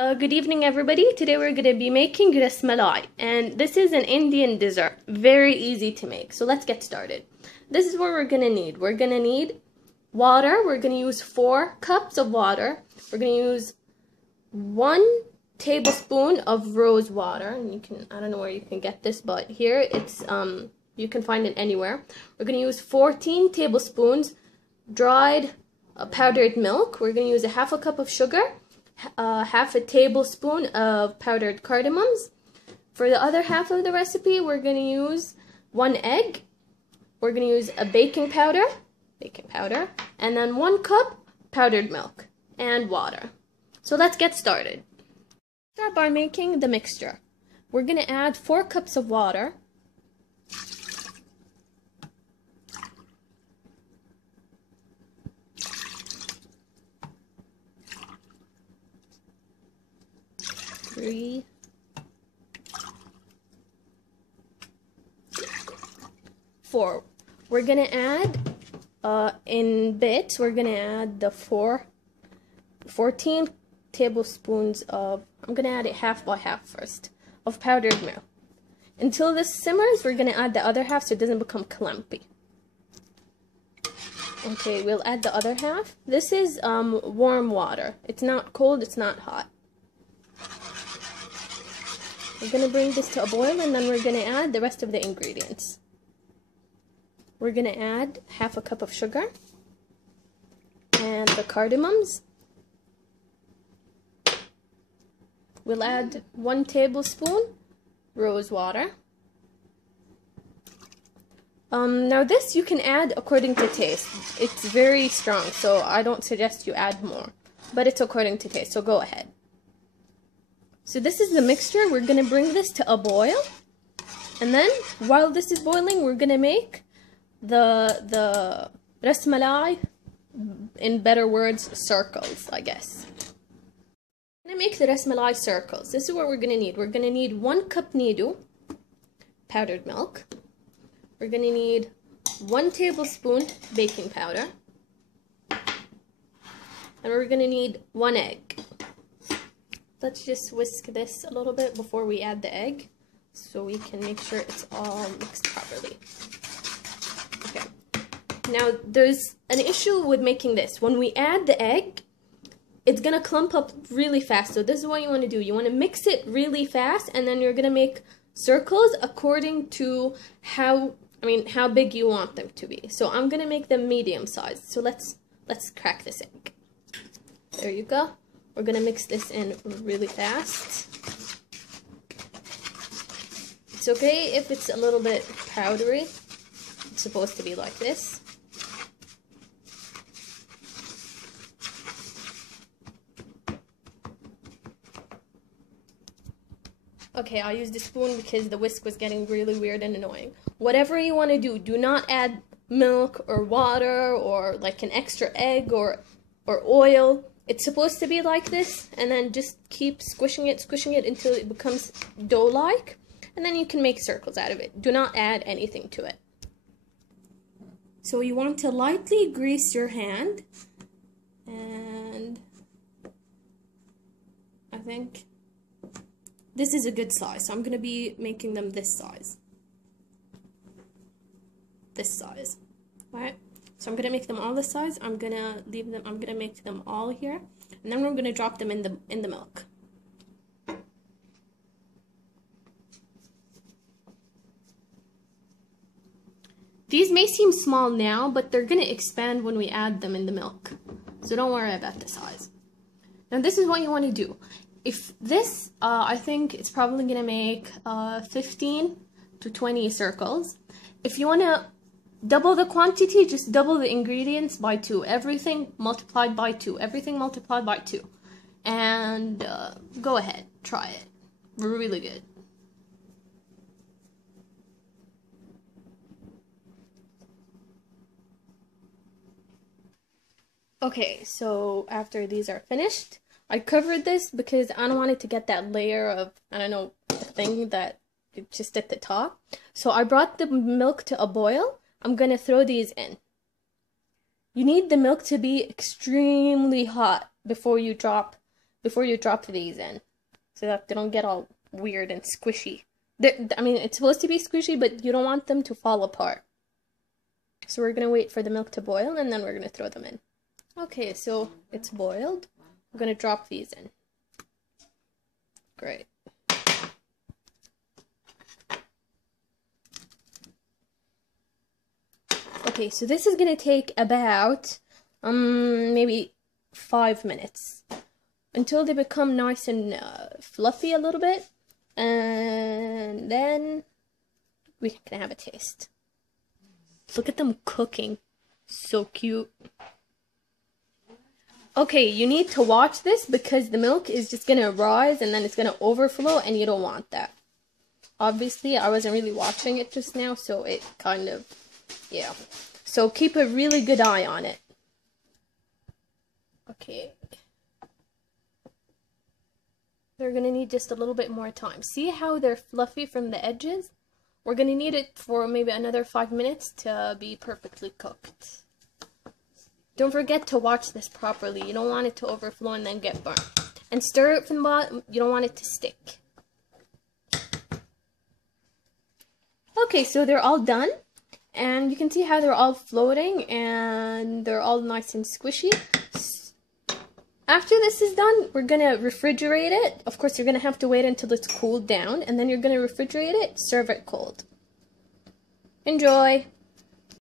Good evening, everybody. Today we're going to be making Rasmalai, and this is an Indian dessert. Very easy to make. So let's get started. This is what we're going to need. We're going to need water. We're going to use 4 cups of water. We're going to use 1 tablespoon of rose water. And you can, I don't know where you can get this, but here it's you can find it anywhere. We're going to use 14 tablespoons dried powdered milk. We're going to use a half a cup of sugar. Half a tablespoon of powdered cardamoms. For the other half of the recipe, we're going to use 1 egg. We're going to use a baking powder, and then 1 cup powdered milk and water. So let's get started. Start by making the mixture. We're going to add 4 cups of water. Three, 4. We're gonna add in bits. We're gonna add the 14 tablespoons of. I'm gonna add it half by half first of powdered milk. Until this simmers, we're gonna add the other half so it doesn't become clumpy. Okay, we'll add the other half. This is warm water. It's not cold. It's not hot. We're going to bring this to a boil, and then we're going to add the rest of the ingredients. We're going to add half a cup of sugar and the cardamoms. We'll add 1 tablespoon rose water. Now this you can add according to taste. It's very strong, so I don't suggest you add more, but it's according to taste, so go ahead. So this is the mixture. We're going to bring this to a boil. And then, while this is boiling, we're going to make the rasmalai, in better words, circles, I guess. I'm going to make the rasmalai circles. This is what we're going to need. We're going to need 1 cup needu, powdered milk. We're going to need 1 tablespoon baking powder. And we're going to need 1 egg. Let's just whisk this a little bit before we add the egg, so we can make sure it's all mixed properly. Okay. Now, there's an issue with making this. When we add the egg, it's going to clump up really fast. So this is what you want to do. You want to mix it really fast, and then you're going to make circles according to how big you want them to be. So I'm going to make them medium sized. So let's crack this egg. There you go. We're going to mix this in really fast. It's okay if it's a little bit powdery. It's supposed to be like this. Okay, I used a spoon because the whisk was getting really weird and annoying. Whatever you want to do not add milk or water or like an extra egg or oil. It's supposed to be like this, and then just keep squishing it until it becomes dough-like, and then you can make circles out of it. Do not add anything to it. So you want to lightly grease your hand, and I think this is a good size, so I'm going to be making them this size. Alright? So I'm going to make them all this size. I'm going to make them all here. And then we're going to drop them in the milk. These may seem small now, but they're going to expand when we add them in the milk. So don't worry about the size. Now this is what you want to do. If this, I think it's probably going to make 15 to 20 circles. If you want to double the quantity, just double the ingredients by 2. Everything multiplied by 2. Everything multiplied by 2. And go ahead, try it. Really good. Okay, so after these are finished, I covered this because I don't want it to get that layer of, I don't know, thing that just at the top. So I brought the milk to a boil. I'm going to throw these in. You need the milk to be extremely hot before you drop before you drop these in, so that they don't get all weird and squishy. I mean, it's supposed to be squishy, but you don't want them to fall apart. So we're going to wait for the milk to boil, and then we're going to throw them in. Okay, so it's boiled. I'm going to drop these in. Great. Okay, so this is going to take about, maybe 5 minutes. Until they become nice and fluffy a little bit. And then we can have a taste. Look at them cooking. So cute. Okay, you need to watch this because the milk is just going to rise and then it's going to overflow and you don't want that. Obviously, I wasn't really watching it just now, so it kind of, yeah. So keep a really good eye on it. Okay. They're going to need just a little bit more time. See how they're fluffy from the edges? We're going to need it for maybe another 5 minutes to be perfectly cooked. Don't forget to watch this properly. You don't want it to overflow and then get burnt. And stir it from the bottom. You don't want it to stick. Okay, so they're all done. And you can see how they're all floating and they're all nice and squishy. After this is done, we're going to refrigerate it. Of course, you're going to have to wait until it's cooled down. And then you're going to refrigerate it, serve it cold. Enjoy!